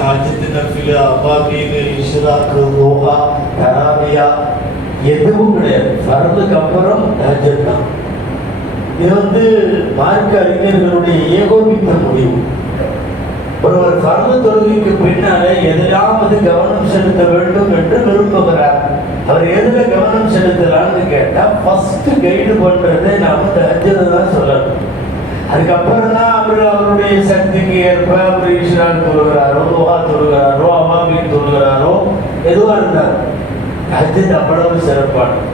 ஹாஜத்து நஃபில் அபாபீன் இஷ்ராக்கு ரோஹா தராவியா எதுவும் கிடையாது வரதுக்கு அப்புறம் தஹஜத் தான் இது வந்து மார்க்க அறிஞர்களுடைய ஏகோபித்த முடிவு ஒருவர் ஃபர்து தொழுகைக்கு பின்னாலே எதிலாவது கவனம் செலுத்த வேண்டும் என்று விரும்புகிறார். அவர் எதுல கவனம் செலுத்தலாம்னு கேட்டால் ஃபர்ஸ்ட் கைடு பண்றதை நாம தஹஜ்ஜத் தான் சொல்லணும். அதுக்கப்புறம் தான் அவர் அவருடைய சக்திக்கு ஏற்ப அவர் ஈஸ்வரன் தொழுகிறாரோ லோகா தொழுகிறாரோ அமாமின் தொழுகிறாரோ எதுவா இருந்தார் அது அவ்வளவு சிறப்பானது.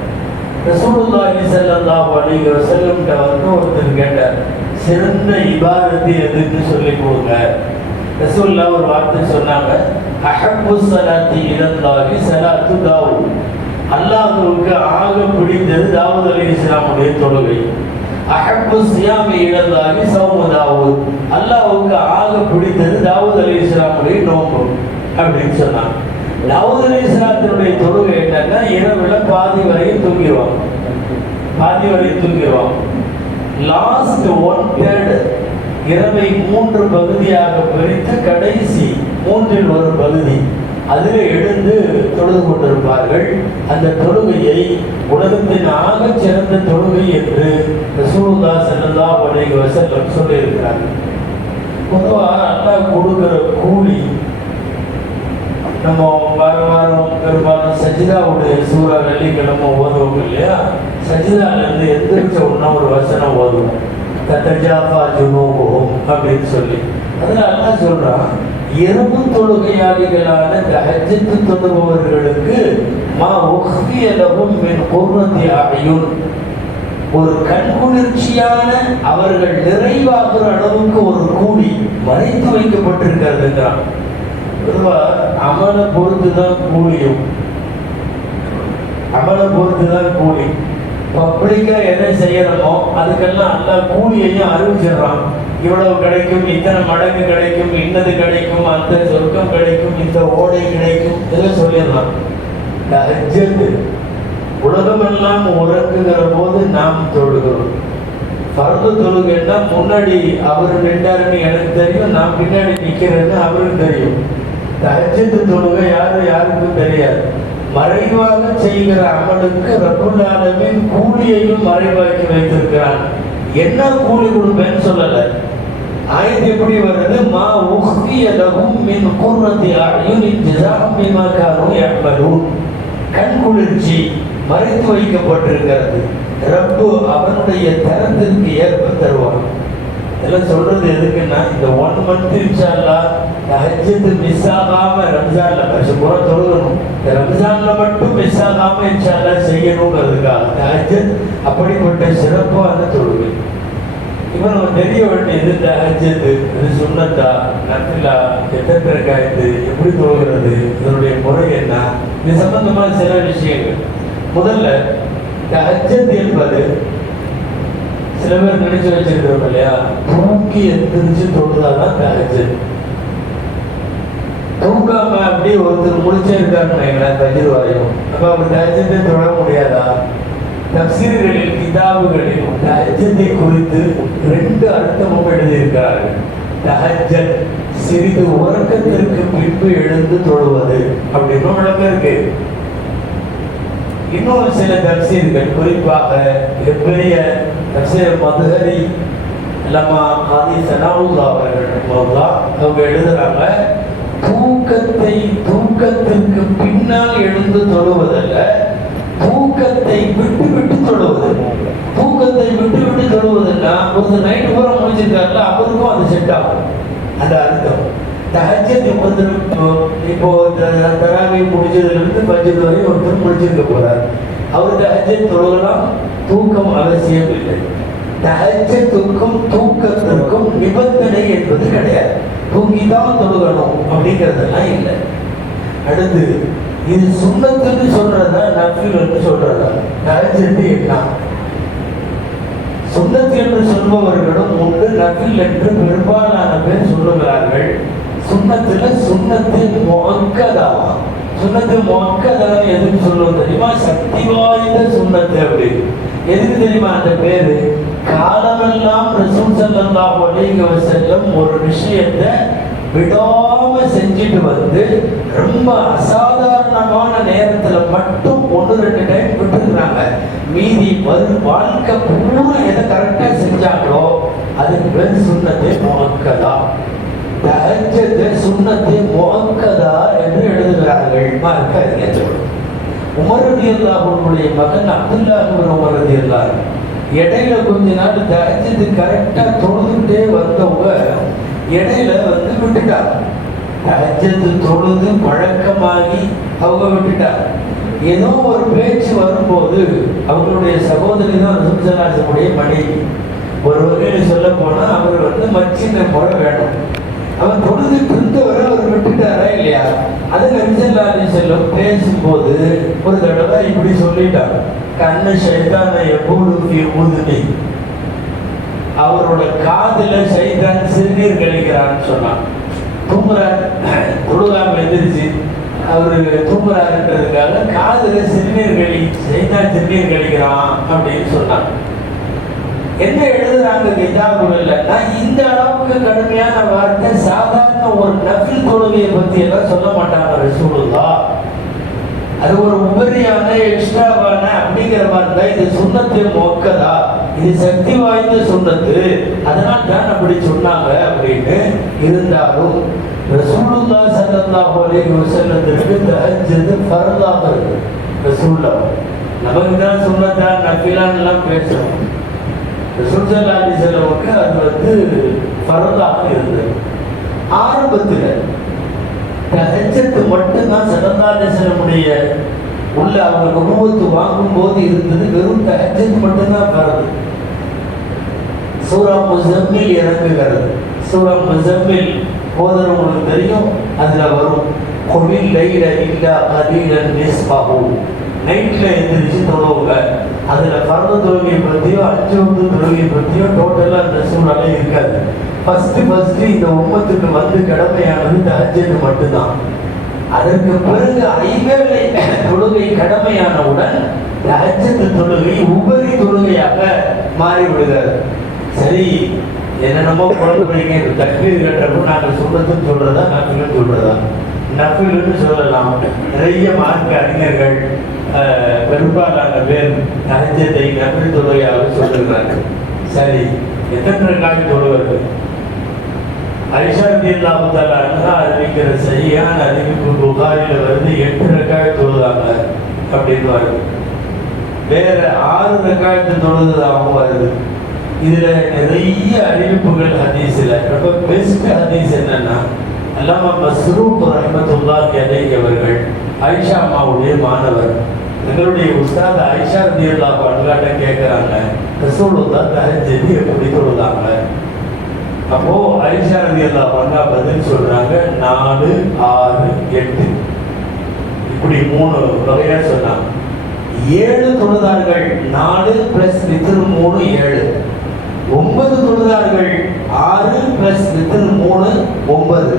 ரசூலுல்லாஹி ஸல்லல்லாஹு அலைஹி வஸல்லம் வந்து ஒருத்தர் கேட்டார் சிறந்த இபாதத்து எதுன்னு சொல்லி கொடுங்க? ரசூல்லா ஒரு வார்த்தை சொன்னாங்க அஹப்பு சலாத்தி இலல்லாஹி சலாத்து தாவூத். அல்லாஹ்வுக்கு ஆக பிடித்தது தாவூத் அலைஹிஸ்ஸலாமுடைய தொழுகை. அஹப்பு சியாமி இலல்லாஹி சௌமு தாவூத். அல்லாவுக்கு ஆக பிடித்தது தாவூத் ராப்புடைய நோம்பு அப்படின்னு சொன்னாங்க. தாவூத் அலைஹிஸ்ஸலாத்தினுடைய தொழுகை என்னன்னா இரவுல பாதி வரையும் தூங்கிடுவான் பாதி வரையும் தூங்கிடுவான் லாஸ்ட் ஒன் தேர்ட் இரவை மூன்று பகுதியாக பிரித்து கடைசி மூன்றில் ஒரு பகுதி. அதில் எழுந்து தொழுது கொண்டிருப்பார்கள். அந்த தொழுகையை உலகத்தின் ஆக சிறந்த தொழுகை என்று ரசூலுல்லா செல்லல்லா அலைஹி வசல்லம் சொல்லியிருக்கிறார். பொதுவாக அல்லாஹ் கொடுக்கிற கூலி நம்ம வார வாரம் பெரும்பாலும் சஜிதாவுடைய சூறா வெள்ளிக்கிழமை ஓதுவோம் இல்லையா? சஜிதால இருந்து எந்திரிச்ச உடனே ஒரு வசனம் ஓதுவோம். தத்தஜாஃபா ஜுனூபுஹும் அப்படின்னு சொல்லி. அதில் அல்லாஹ் சொல்றான் இரவு தொழுகையாளிகளான தஹஜ்ஜத்து தொழுபவர்களுக்கு மா உஹ்தியலகும் மின் குர்ரத்தி அயுன் ஒரு கண்குளிர்ச்சியான அவர்கள் நிறைவாகிற அளவுக்கு ஒரு கூலி மறைத்து வைக்கப்பட்டிருக்கிறதுங்கிறான் பொதுவா அமலை பொறுத்து தான் கூலியும். அமலை பொறுத்து தான் கூலி. பப்ளிக்காக என்ன செய்யறோமோ அதுக்கெல்லாம் எல்லா கூலியையும் அறிவிச்சிடுறான். இவ்வளவு கிடைக்கும் இத்தனை மடங்கு கிடைக்கும் இன்னது கிடைக்கும் அந்த சொர்க்கம் கிடைக்கும் இந்த ஓடை கிடைக்கும் இதெல்லாம் சொல்லிடலாம். தஹஜ்ஜத் உலகமெல்லாம் உறங்குகிற போது நாம் தொழுகிறோம். பரந்து தொழுகைன்னா முன்னாடி அவர் நின்றாருன்னு எனக்கு தெரியும் நான் பின்னாடி நிற்கிறேன்னு அவருக்கு தெரியும். தஹஜ்ஜத் தொழுகை யாரும் யாருக்கும் தெரியாது. மறைவாக செய்கிற அமலுக்கு ரப்புல் கூலியையும் மறைவாக்கி வைத்திருக்கிறான். என்ன கூலி கொடுப்பேன்னு சொல்லலை. ஆயத்து எப்படி வருது? மா உஹ்திய லஹும் மின் குர்ரத்தி அயுனின் ஜஸாஅம் பிமா கானூ யஅமலூன். கண் குளிர்ச்சி மறைத்து வைக்கப்பட்டிருக்கிறது. ரப்பு அவனுடைய தரத்திற்கு ஏற்ப தருவான். இதெல்லாம் சொல்றது எதுக்குன்னா இந்த ஒன் மந்த் இன்ஷால்லா ஹஜ்ஜத்து மிஸ் ஆகாம ரம்ஜான்ல வருஷம் பூரா தொழுகணும். இந்த ரம்ஜான்ல மட்டும் மிஸ் ஆகாம இன்ஷால்லா செய்யணுங்கிறதுக்காக இந்த அப்படிப்பட்ட சிறப்பான தொழுகை. இவன் நம்ம தெரிய வேண்டியது இந்த ஹஜ்ஜத்து இது சுண்ணத்தா? நத்திலா? எத்தனை ரக்காயத்து எப்படி தொழுகிறது? இதனுடைய முறை என்ன? இது சம்பந்தமான சில விஷயங்கள். முதல்ல இந்த ஹஜ்ஜத் என்பது சில பேர் நினைச்சு வச்சிருக்கிறோம் இல்லையா? தூக்கி எந்திரிச்சு தொழுதாதான் தஹஜத் தூக்காம அப்படியே ஒருத்தர் முடிச்சே இருக்காருன்னு வைங்களேன் தஜிர்வாயும் அப்போ அவர் தஹஜத்தை தொழ முடியாதா? தப்சீர்களில் கிதாபுகளில் தஹஜத்தை குறித்து ரெண்டு அர்த்தமும் எழுதியிருக்கிறார்கள். தஹஜத் சிறிது உறக்கத்திற்கு பின்பு எழுந்து தொழுவது அப்படின்னு விளக்கம் இருக்கு. இன்னொரு சில தப்சீர்கள் குறிப்பாக மிகப்பெரிய தப்சீர் மதுஹரி லமா ஆதி சனாவுல்லா அவர்கள் அவங்க எழுதுறாங்க தூக்கத்தை தூக்கத்திற்கு பின்னால் எழுந்து தொழுவதல்ல தூக்கத்தை விட்டு விட்டு தொழுவது. தூக்கத்தை விட்டு விட்டு தொழுவதுன்னா ஒரு நைட்டு பூரா முடிச்சிருக்காருல அவருக்கும் அது செட் ஆகும். அந்த அர்த்தம். தஹஜத் இப்போ த- தராவி முடிச்சதுல இருந்து வரை ஒருத்தர் முடிச்சிருக்க போறார். அவர் தஹஜத் தொழுகலாம் தூக்கம் அவசியம் இல்லை. தஹஜத்துக்கும் தூக்கத்திற்கும் நிபந்தனை என்பது கிடையாது. தூங்கிதான் தொழுகணும் அப்படிங்கிறதெல்லாம் இல்லை. அடுத்து இது சுண்ணத்துன்னு சொல்றதா நஃபில்னு சொல்றதா? கலைஞ்சிட்டு என்ன சுண்ணத்து என்று சொல்பவர்களும் உண்டு நஃபில் என்று பெரும்பாலான பேர் சொல்லுகிறார்கள். சுண்ணத்துல சுண்ணத்து மொக்கதாவா சுண்ணத்து மொக்கதான் எதுன்னு சொல்லுவோம் தெரியுமா? சக்தி வாய்ந்த சுண்ணத்து அப்படி. எதுக்கு தெரியுமா அந்த பேரு? காலமெல்லாம் ரசூல் ஸல்லல்லாஹு அலைஹி ஒரு விஷயத்தை விடாம செஞ்சுட்டு வந்து ரொம்ப அசாதாரணமான நேரத்துல மட்டும் ஒன்று ரெண்டு டைம் விட்டுருக்குறாங்க. மீதி வரும் வாழ்க்கை பூரா எதை கரெக்டா செஞ்சாங்களோ அதுக்கு பேர் சுண்ணத்தை முகக்கதா. தஹஜ்ஜத்தை சுண்ணத்தை முகக்கதா என்று எழுதுகிறார்கள். மார்க்க அறிஞர்கள் உமர் மகன் அப்துல்லாஹ் உமர் ரதியல்லாஹ் இடையில கொஞ்ச நாள் தஹஜ்ஜத்து கரெக்டா தொழுதுகிட்டே வந்தவங்க இடையில வந்து விட்டுட்டார். தஹஜ்ஜத்து தொழுது பழக்கமாகி அவங்க விட்டுட்டார். ஏதோ ஒரு பேச்சு வரும்போது அவங்களுடைய சகோதரி தான் ரசூலுல்லாஹினுடைய மனைவி. ஒரு வகையில் சொல்ல போனால் அவர் வந்து மச்சின போல வேணும். அவர் தொழுதுட்டு இருந்தவரை அவர் விட்டுட்டாரா இல்லையா? அது நபிசல்லாஹி செல்லும் பேசும்போது ஒரு தடவை இப்படி சொல்லிட்டார். கண்ணு சைத்தான எப்போது ஊதுனி. அவரோட காதில் சைத்தான் சிறுநீர் கழிக்கிறான்னு சொன்னான். தூங்குறார். தொழுகாம எந்திரிச்சு அவர் தூங்குறாருன்றதுக்காக காதில் சிறுநீர் கழி சைத்தான் சிறுநீர் கழிக்கிறான் அப்படின்னு சொன்னான். என்ன எழுதுறாங்க கிதாபுகள்னா இந்த அளவுக்கு கடுமையான வார்த்தை சாதாரண ஒரு நஃபில் தொழுகையை பத்தி எல்லாம் சொல்ல மாட்டாங்க ரசூலுல்லா அது ஒரு உபரியான எக்ஸ்ட்ராவான அப்படிங்கிற மாதிரி தான். இது சுண்ணத்து மொக்கதா? இது சக்தி வாய்ந்த சுண்ணத்து. அதனால் தான் அப்படி சொன்னாங்க அப்படின்னு இருந்தாலும் ரசூலுல்லா ஸல்லல்லாஹு அலைஹி வஸல்லத்திற்கு தஹஜ்ஜத் ஃபர்தாக இருக்கு. ரசூல்லா நமக்கு தான் சுண்ணத்தா நஃபிலான்னு எல்லாம் பேசுறோம் சுற்றுலாடி செல்வருக்கு அது வந்து பரதாக இருந்தது. ஆரம்பத்தில் தஹஜத்து மட்டும்தான் சடந்தாடி உள்ள அவங்க குடும்பத்து வாங்கும் போது இருந்தது வெறும் தஹஜத்து மட்டும்தான் பரது சூரா முசம்மில் இறங்குகிறது. சூரா முசம்மில் போதர் உங்களுக்கு தெரியும். அதில் வரும் கொவில் லைல இல்லா கலீலன் நிஸ்பஹு நைட்டில் எந்திரிச்சு தொழுவுங்க. அதில் பரந்த தொழுகையை பற்றியோ அஞ்சு வந்து தொழுகையை பற்றியோ டோட்டலாக அந்த சூழலே இருக்காது. ஃபர்ஸ்ட் ஃபர்ஸ்ட் இந்த ஒப்பத்துக்கு வந்து கடமையானது தஹஜ்ஜத் மட்டும்தான். அதற்கு பிறகு ஐவேளை தொழுகை கடமையானவுடன் தஹஜ்ஜத் தொழுகை உபரி தொழுகையாக மாறிவிடுகிறது. சரி என்னென்னமோ குழந்தைங்க தக்பீர் கட்டுறப்போ நாங்கள் சொல்றதுன்னு சொல்றதா நஃபிலும் சொல்றதா? நஃபிலுன்னு சொல்லலாம். நிறைய மார்க்க அறிஞர்கள் பெரும்பாலான பேர் தஹஜத்தை நஃபில் தொழுகையாக சொல்லுகிறாங்க சரி எத்தனை காய் தொழுவது? ஐஷாரதியல்லாமத்தால அறிவிக்கிற சரியான அறிவிப்பு புகாரில வந்து எட்டு ரக்காய் தொழுதாங்க அப்படின்னு வருது வேற ஆறு ரக்காயத்து தொழுதாகவும் வருது இதுல நிறைய அறிவிப்புகள் ஹதீஸ்ல. ரொம்ப பெஸ்ட் ஹதீஸ் என்னன்னா அல்லாம மஸ்ரூப் ரஹமத்துல்லாஹி அலைஹி அவர்கள் ஐஷா அம்மாவுடைய மாணவர். எங்களுடைய உஸ்தாத் ஐஷா தீர்லா பண்காட்ட கேட்கிறாங்க ரசூலுல்லாஹ் தஹஜ்ஜத் எப்படி தொழுதாங்க அப்போ ஐஷா ரதியல்லாஹு அன்ஹா பதில் சொல்றாங்க நாலு ஆறு எட்டு. இப்படி மூணு வகையா சொன்னாங்க. ஏழு தொழுதார்கள் நாலு பிளஸ் வித்திரு மூணு ஏழு. ஒன்பது தொழுதார்கள் ஆறு பிளஸ் வித்திரு மூணு ஒன்பது.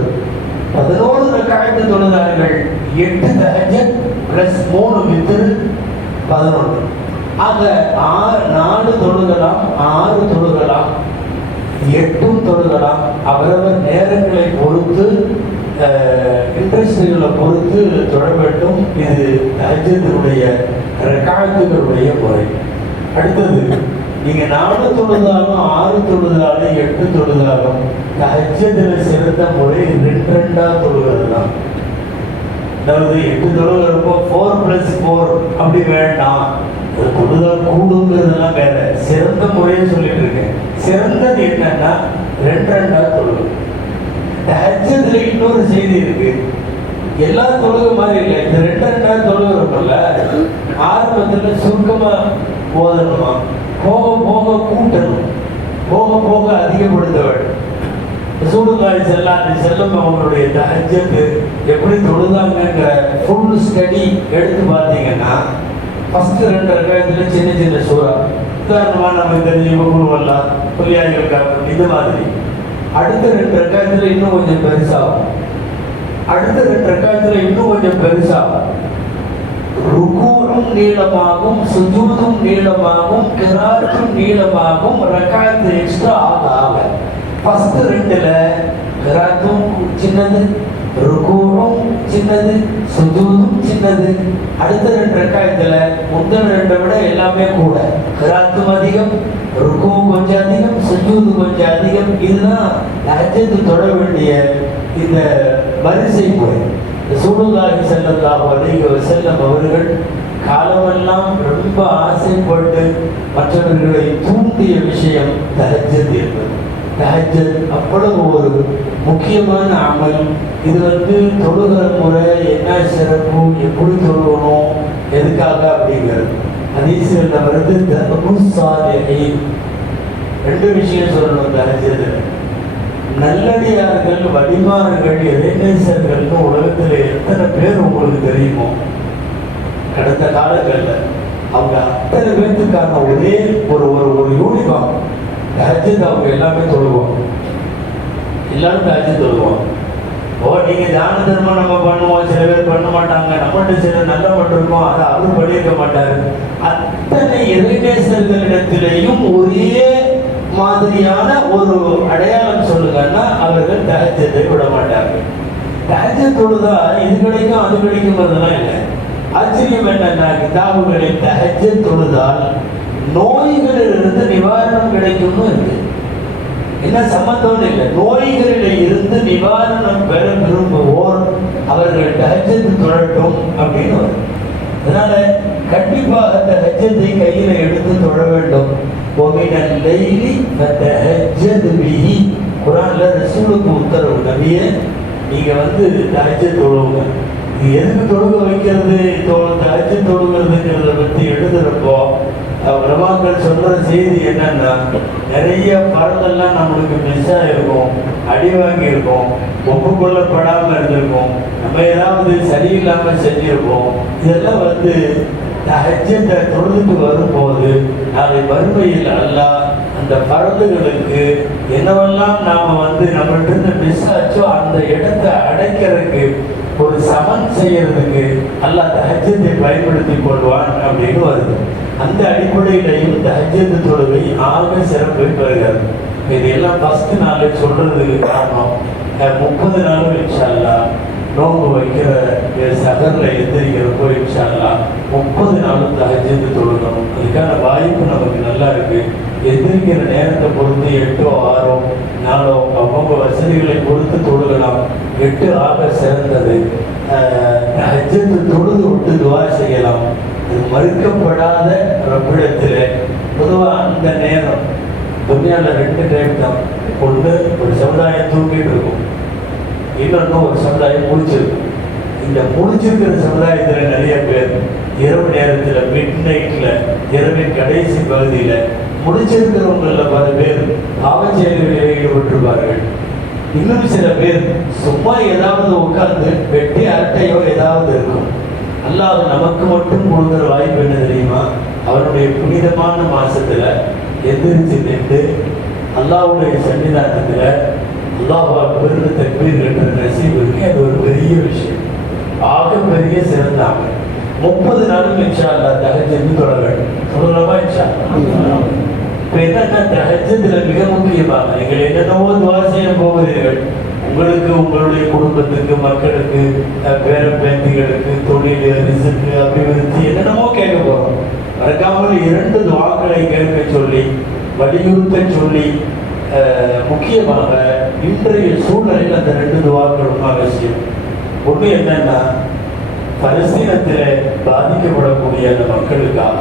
பதினோரு ரக்காயத்து தொழுதார்கள் எட்டு தஹஜத் பிளஸ் மூணு வித்திரு பதினொன்று. ஆக ஆறு நாலு தொழுகலாம் ஆறு தொழுகலாம். எட்டும் தொழுதலாம் அவரவர் நேரங்களை பொறுத்து இன்ட்ரெஸ்டுகளை பொறுத்து தொழ வேண்டும். இது தஹஜத்தினுடைய ரெக்காயத்துகளுடைய முறை. அடுத்தது நீங்கள் நாலு தொழுதாலும் ஆறு தொழுதாலும் எட்டு தொழுதாலும் தஹஜத்தில் சிறந்த முறை ரெண்டு ரெண்டாக தொழுகிறது தான் அதாவது எட்டு தொழுகிறப்போ ஃபோர் ப்ளஸ் ஃபோர் அப்படி வேண்டாம். அது தொழுதா கூடுங்கிறதெல்லாம் வேற. சிறந்த முறையை சொல்லிட்டு இருக்கேன். சிறந்தது என்னன்னா ரெண்டு ரெண்டா தொழுகு. ஹஜ்ஜத்துல இன்னொரு செய்தி இருக்கு. எல்லா தொழுகை மாதிரி இல்லை. இந்த ரெண்டு ரெண்டா இருக்கும்ல ஆரம்பத்துல சுருக்கமா போதணுமா? போக போக கூட்டணும். போக போக அதிகப்படுத்தவள் வேண்டும் செல்ல செல்லாது செல்லும் அவங்களுடைய தஜத்து எப்படி தொழுதாங்கிற ஃபுல் ஸ்டடி எடுத்து பார்த்தீங்கன்னா ஃபஸ்ட்டு ரெண்டு ரகாயத்தில் சின்ன சின்ன சூறா. உதாரணமாக நம்ம தெரிஞ்ச குருவல்லா புலியாய்கள் காரணம் இது மாதிரி. அடுத்த ரெண்டு ரகாயத்தில் இன்னும் கொஞ்சம் பெருசாகும். அடுத்த ரெண்டு ரகாயத்தில் இன்னும் கொஞ்சம் பெருசாகும். ருக்கூரும் நீளமாகும் சுஜூதும் நீளமாகும் கிராத்தும் நீளமாகும் ரகாயத்து எக்ஸ்ட்ரா ஆக ஆக. ஃபஸ்ட்டு ரெண்டில் கிராத்தும் சின்னது ருக்கூவும் சின்னது சுஜூதும் சின்னது. அடுத்த ரெண்டு ரெக்காயத்தில் முந்தின ரெண்டை விட எல்லாமே கூட. கிராத்தும் அதிகம் ருக்குவும் கொஞ்சம் அதிகம் சுஜூது கொஞ்சம் அதிகம். இதுதான் ஹஜ்ஜத்து தொட வேண்டிய இந்த வரிசை முறை. சூடுதாகி ஸல்லல்லாஹு அலைஹி வஸல்லம் அவர்கள் காலமெல்லாம் ரொம்ப ஆசைப்பட்டு மற்றவர்களை தூண்டிய விஷயம் தஹஜத் என்பது. தஹஜத் அவ்வளவு ஒரு முக்கியமான அமல். இது வந்து தொழுகிற முறை என்ன சிறப்பு எப்படி தொழுகணும் எதுக்காக அப்படிங்கிறது. ஹதீஸ்களில் வருது தபுசாலிஹீன் ரெண்டு விஷயம் சொல்லணும் தஹஜத்தில் நல்லடியார்கள் வழிமாறுகள் இறைநேசர்கள்னு உலகத்தில் எத்தனை பேர் உங்களுக்கு தெரியுமோ? கடந்த காலங்களில் அவங்க அத்தனை பேர்த்துக்கான ஒரே ஒரு ஒரு ஒரு யூனிஃபார்ம் தஹஜத் அவங்க எல்லாமே தொழுவோம் எல்லாரும் தஹஜத் தொழுவோம் ஓ நீங்க தான தர்மம் நம்ம பண்ணுவோம் சில பேர் பண்ண மாட்டாங்க. நம்மகிட்ட சில நல்ல இருக்கோம் அதை அவர் பண்ணியிருக்க மாட்டார். அத்தனை இறைநேசர்களிடத்திலேயும் ஒரே மாதிரியான ஒரு அடையாளம் சொல்லுங்கன்னா அவர்கள் தஹஜத்தை விட மாட்டாங்க. தஹஜத் தொழுதா இது கிடைக்கும் அது கிடைக்குங்கிறதுலாம் இல்லை. ஆச்சரியம் என்னன்னா கிதாபுகளில் தஹஜத் தொழுதால் நோய்களிலிருந்து நிவாரணம் இருக்கு என்ன சம்பந்தம் இல்லை. நோய்களில் இருந்து நிவாரணம் பெற விரும்புவோர் அவர்கள் தஹஜத்து தொழட்டும் அப்படின்னு வரும். அதனால கண்டிப்பாக அந்த ஹஜ்ஜத்தை கையில எடுத்து தொழ வேண்டும். ஒமினல் அந்த ஃபதஹஜ்ஜத் பிஹி. குர்ஆன்ல ரசூலுக்கு உத்தரவு நபியே நீங்க வந்து தஹஜ்ஜத் தொழுவுங்க. இது எதுக்கு தொழுக வைக்கிறது? தஹஜ்ஜத் தொழுகிறதுங்கிறத பத்தி எழுதுறப்போ பிரபாகர் சொல்கிற செய்தி என்னன்னா நிறைய படத்தெல்லாம் நம்மளுக்கு மிஸ் ஆகிருக்கும் அடி வாங்கியிருக்கோம் இருக்கும் இருந்திருக்கும். நம்ம ஏதாவது சரியில்லாமல் செஞ்சிருப்போம். இதெல்லாம் வந்து ஹஜ்ஜத்தை தொழுதுட்டு வரும்போது நாளை வறுமையில் அல்ல அந்த பரந்துகளுக்கு என்னவெல்லாம் நாம் வந்து நம்மள்கிட்ட இருந்து மிஸ் ஆச்சோ அந்த இடத்தை அடைக்கிறதுக்கு ஒரு சமன் செய்யறதுக்கு அல்லாஹ் தஹஜத்தை பயன்படுத்தி கொள்வான் அப்படின்னு வருது. அந்த அடிப்படையிலையும் இந்த ஹஜ்ஜத்து தொழுகை ஆக சிறப்பு வருகிறது இது எல்லாம் ஃபஸ்ட்டு நாள் சொல்கிறதுக்கு காரணம் முப்பது நாளும் இன்ஷால்லா நோம்பு வைக்கிற சகரில் எந்திரிக்கிறப்போ இன்ஷால்லா முப்பது நாளும் தகஜந்து தொழுகணும். அதுக்கான வாய்ப்பு நமக்கு நல்லா இருக்குது எந்திரிக்கிற நேரத்தை பொறுத்து எட்டோ ஆறோ நாளோ அவங்க வசதிகளை பொறுத்து தொழுகலாம். எட்டு ஆக சிறந்தது. ஹஜ்ஜத்து தொழுது விட்டு துவா செய்யலாம். இது மறுக்கப்படாத ரப்பிடத்தில் பொதுவாக அந்த நேரம் துனியாவில் ரெண்டு டைம் தான் ஒன்று ஒரு சமுதாயம் தூங்கிட்டு இருக்கும். இன்னொன்று ஒரு சமுதாயம் முடிச்சிருக்கும். இந்த முடிச்சிருக்கிற சமுதாயத்தில் நிறைய பேர் இரவு நேரத்தில் மிட் நைட்டில் இரவின் கடைசி பகுதியில் முடிச்சிருக்கிறவங்களில் பல பேர் பாவச்செயல்களில் ஈடுபட்டிருப்பார்கள். இன்னும் சில பேர் சும்மா ஏதாவது உட்கார்ந்து வெட்டி அரட்டையோ ஏதாவது இருக்கும். அல்லாஹ் நமக்கு மட்டும் கொடுக்குற வாய்ப்பு என்ன தெரியுமா? அவருடைய புனிதமான மாசத்துல எந்திரிச்சு நின்று அல்லாஹ்வுடைய சன்னிதானத்துல அல்லாஹ் பெருந்த தக்பீர் என்ற நசீப் இருக்கு அது ஒரு பெரிய விஷயம். ஆக பெரிய சிறந்தாங்க முப்பது நாளும் இன்ஷா அல்லா தகஜந்து தொட வேண்டும். சொல்லலாமா இன்ஷா இப்போ என்னன்னா தகஜத்துல மிக முக்கியமாக. நீங்கள் என்னென்னவோ துவா செய்ய போகிறீர்கள். உங்களுக்கு உங்களுடைய குடும்பத்துக்கு மக்களுக்கு பேர பேத்திகளுக்கு தொழில் ரிசுக்கு அபிவிருத்தி என்னென்னமோ கேட்க போறோம். மறக்காமல் இரண்டு துவாக்களை கேட்க சொல்லி வலியுறுத்த சொல்லி முக்கியமாக இன்றைய சூழலில் அந்த ரெண்டு துவாக்களும் அவசியம் ஒன்று என்னன்னா பலஸ்தீனத்தில் பாதிக்கப்படக்கூடிய அந்த மக்களுக்காக.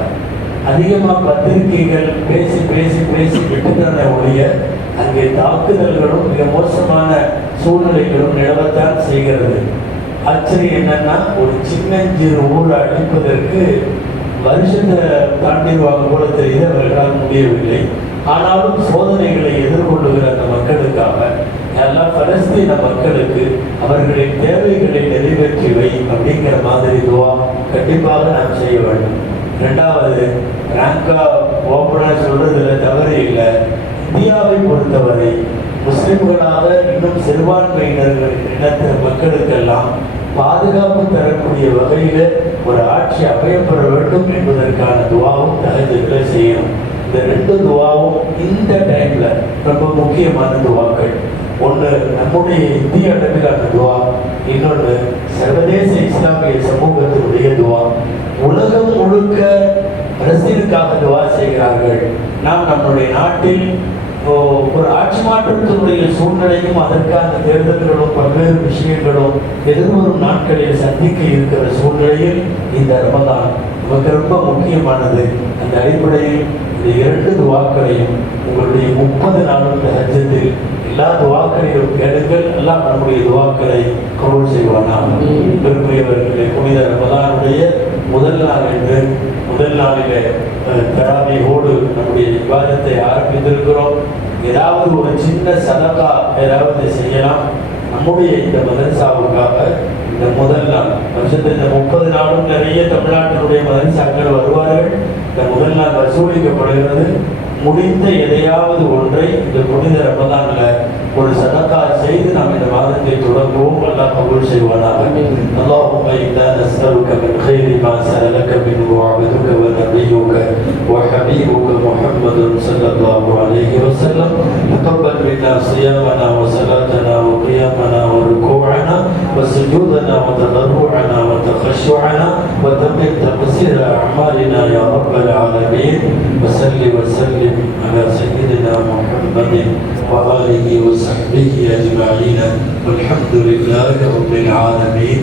அதிகமாக பத்திரிகைகள் பேசி பேசி பேசி விட்டுக்கிறத ஒழிய அங்கே தாக்குதல்களும் மிக மோசமான சூழ்நிலைகளும் நிலவத்தான் செய்கிறது. ஆச்சரியம் என்னன்னா ஒரு சின்னஞ்சிறு ஊரை அழிப்பதற்கு வருஷத்தை தாண்டிடுவாங்க போல தெரியுது அவர்களால் முடியவில்லை. ஆனாலும் சோதனைகளை எதிர்கொள்ளுகிற அந்த மக்களுக்காக எல்லாம் பலஸ்தீன மக்களுக்கு அவர்களின் தேவைகளை நிறைவேற்றி வை அப்படிங்கிற மாதிரி துவா கண்டிப்பாக நாம் செய்ய வேண்டும். ரெண்டாவது ரேங்கா ஓப்பனாக சொல்றதுல தவறு இல்லை. இந்தியாவை பொறுத்தவரை முஸ்லிம்களாக இன்னும் சிறுபான்மையினர்கள் இனத்த மக்களுக்கெல்லாம் பாதுகாப்பு தரக்கூடிய வகையில் ஒரு ஆட்சி அமையப்பெற வேண்டும் என்பதற்கான துவாவும் தகஜங்களை செய்யணும். இந்த ரெண்டு துவாவும் இந்த டைம்ல ரொம்ப முக்கியமான துவாக்கள். ஒன்று நம்முடைய இந்திய அளவிலான துவா இன்னொன்று சர்வதேச இஸ்லாமிய சமூகத்தினுடைய துவா. உலகம் முழுக்க அரசியலுக்காக துவா செய்கிறார்கள். நாம் நம்முடைய நாட்டில் ஓ, ஒரு ஆட்சி மாற்றத்தினுடைய சூழ்நிலையும் அதற்கான தேர்தல்களும் பல்வேறு விஷயங்களும் எதிர்வரும் நாட்களில் சந்திக்க இருக்கிற சூழ்நிலையில் இந்த ரமதான் நமக்கு ரொம்ப முக்கியமானது. அந்த அடிப்படையில் இந்த இரண்டு துவாக்களையும் உங்களுடைய முப்பது நாளும் இந்த ஹஜ்ஜத்தில் எல்லா துவாக்களையும் கேளுங்கள். எல்லாம் நம்முடைய துவாக்களை கபூல் செய்வானா பெருமையவர்களே புனித ரமதானுடைய முதல் நாள் என்று முதல் நாளிலே அஹ், தராவியோடு நம்முடைய விவாதத்தை ஆரம்பித்திருக்கிறோம் ஏதாவது ஒரு சின்ன சதகா ஏதாவது செய்யலாம் நம்முடைய இந்த மதரசாவுக்காக இந்த முதல் நாள் வருஷத்தில் இந்த முப்பது நாளும் நிறைய தமிழ்நாட்டினுடைய மதரசாக்கள் வருவார்கள் இந்த முதல் நாள் வசூலிக்கப்படுகிறது முடிந்த எதையாவது ஒன்றை இந்த புனித ரமதான்ல ஒரு சதக்கா செய்து நாம் இந்த மாதத்தை தொடங்குவோம் அல்லாஹ் கபூல் செய்வானாக اللهم إنا نسألك من خير ما سألك منه عبدك ونبيك وحبيبك محمد صلى الله عليه وسلم تقبل منا صيامنا وصلاتنا وقيامنا وركوعنا وسجودنا وتضرعنا وتخشعنا وتقل تقصير أعمالنا يا رب العالمين. وسل وسلم على سيدنا محمد وآله وصحبه أجمعين. والحمد لله رب العالمين.